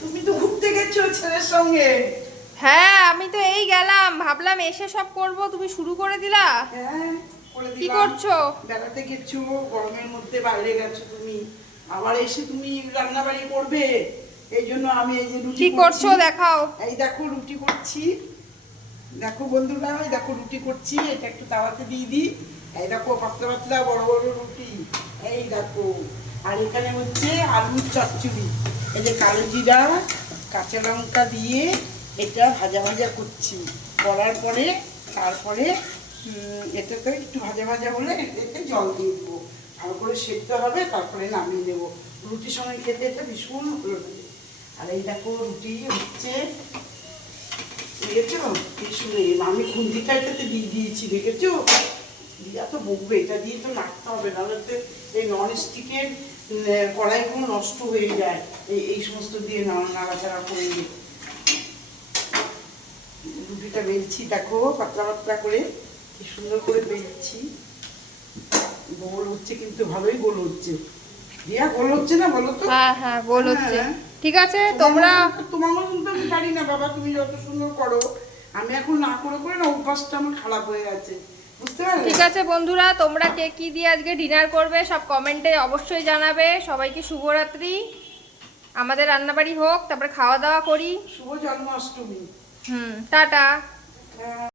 তুমি তো ঘুরতে গেছো ছেলের সঙ্গে। হ্যাঁ আমি তো এই গেলাম, ভাবলাম এসে সব করব, তুমি শুরু করে দিলা। হ্যাঁ, করে কি দিলাম। করছো? বেড়াতে গেছো, গরমের মধ্যে বাইরে গেছো তুমি, আবার এসে তুমি রান্না বাড়ি করবে। এই জন্য আমি এই যে রুটি কি করছি। করছো দেখাও। এই দেখো রুটি করছি, দেখো বন্ধুরা, এই দেখো রুটি করছি। এটা একটু তাওয়াতে দিয়ে দিই। এই দেখো পাতলা পাতলা বড় বড় রুটি, এই দেখো। আর এখানে হচ্ছে আলুর চচ্চড়ি। এই যে কালো জিরা কাঁচা লঙ্কা দিয়ে এটা ভাজা ভাজা করছি। করার পরে তারপরে এটাতে একটু ভাজা ভাজা হলে এতে জল দিয়ে দেবো, ভালো করে সেদ্ধ হবে, তারপরে নামিয়ে দেবো। রুটির সঙ্গে খেতে এটা ভীষণ ভালো লাগে। আর এই দেখো রুটি হচ্ছে, দেখেছো কি সুন্দর। আমি খুন্তিটা এটাতে দিয়ে দিয়েছি, দেখেছো? দিয়া তো বকবে, এটা দিয়ে তো নাড়তে হবে, নাহলে তো এই নন স্টিকের কড়াইগুলো নষ্ট হয়ে যায় এই সমস্ত দিয়ে নাড়াচাড়া করে। রুটিটা বেলছি দেখো পাতলা পাতলা করে, কি সুন্দর করে বেলছি। গোল হচ্ছে কিন্তু, ভালোই গোল হচ্ছে। দিয়া গোল হচ্ছে না বলো তো? হ্যাঁ হ্যাঁ গোল হচ্ছে। হ্যাঁ। ঠিক আছে তোমরা। তোমার মতন তো আমি পারি না বাবা, তুমি যত সুন্দর করো। আমি এখন না করে করে না অভ্যাসটা আমার খারাপ হয়ে গেছে, বুঝতে পারলে? ঠিক আছে বন্ধুরা, তোমরা কে কি দিয়ে আজকে ডিনার করবে সব কমেন্টে অবশ্যই জানাবে। সবাইকে শুভরাত্রি। আমাদের রান্নাবাড়ি হোক, তারপরে খাওয়া দাওয়া করি। শুভ জন্মাষ্টমী। টাটা। হ্যাঁ।